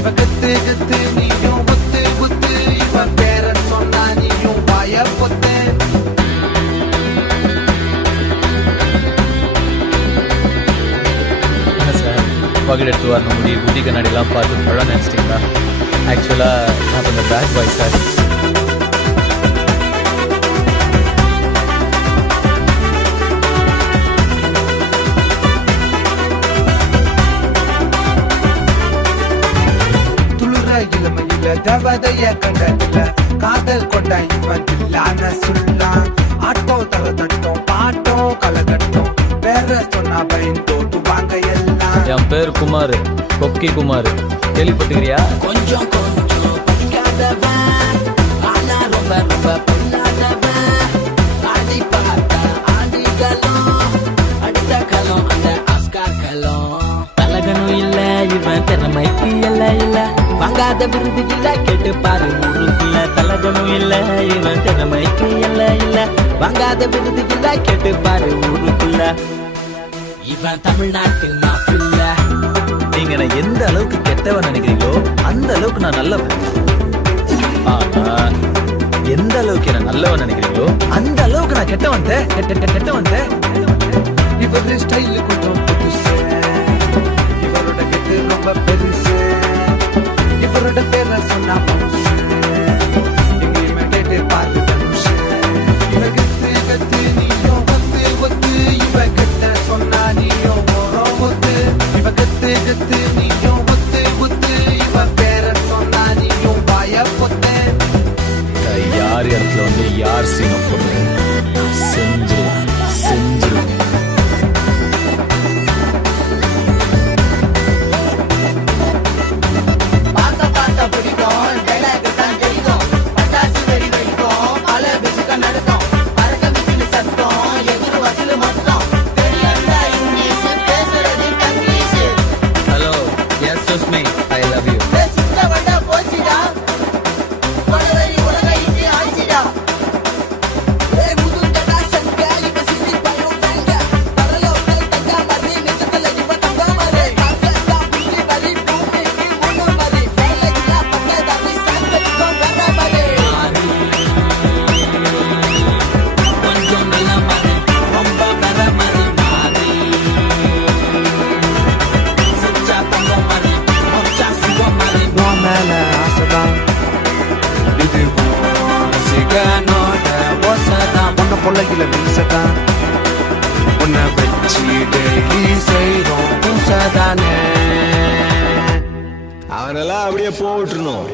இவ கத்து கத்து நீயும் ஒத்து ஒத்து இவ பேர சொன்னா நீயும் வாய பொத்து என்ன சார் பகல் எடுத்து வரணும் முடி புத்தி கண்ணாடிலாம் பார்த்து பழம் நினச்சிட்டிங்களா? ஆக்சுவலாக நான் கொஞ்சம் பேட் பாய் சார். இளமையில தேவதைய கண்டதில்ல காதல் கொண்ட இவன் இல்லான சொல்லா ஆட்டோ தர தட்டும் பாட்டோ கலகட்டும் பேர சொன்னா பயன் தோட்டு வாங்க எல்லாம். என் பேர் குமார், கொக்கி குமார், கேள்விப்பட்டுக்கிறியா? கொஞ்சம் கொஞ்சம் படிக்காதவன் ஆனா ரொம்ப ரொம்ப பொல்லாதவன் ஆடி பார்த்தா ஆடிகளும் அடுத்த களம் அந்த ஆஸ்கார் களம். பழகனும் இல்ல இவன் திறமைக்கு இல்ல இல்ல வாங்காத விருது இல்ல கேட்டு பாரு ஊருக்குள்ள. தலகனும் இல்ல இவன் திறமைக்கு இல்ல இல்ல வாங்காத விருது இல்ல கேட்டு பாரு ஊருக்குள்ள. இவன் தமிழ்நாட்டில் மாப்பிள்ள. நீங்க நான் எந்த அளவுக்கு கெட்டவன் நினைக்கிறீங்களோ அந்த அளவுக்கு நான் நல்லவன். ஆனா எந்த அளவுக்கு என்ன நல்லவன் நினைக்கிறீங்களோ அந்த அளவுக்கு நான் கெட்டவன் கெட்டவன். இவரு ஸ்டைல் கொஞ்சம் புதுசு, இவரோட கெட்டு ரொம்ப பெருசு, இவரோட பேர சொன்னா பவுசு, எங்கேயுமே கேட்டு பார்த்து தனுஷு. இவ கத்து கத்து நீயும் ஒத்து ஒத்து இவ கெட்ட சொன்னா நீயும் ஓரம் ஒத்து. இவ கத்து கத்து நீயும் ஒத்து ஒத்து இவ பேர சொன்னா நீயும் வாய பொத்து. யார் இடத்துல வந்து யார் சீனம் போடுறது செஞ்சு செஞ்சு பொள்ளையில மீசதான் உன்னை வச்சு டெய்லி செய்றோம் பூசதானே. அவனெல்லாம் அப்படியே போட்டுருணும்.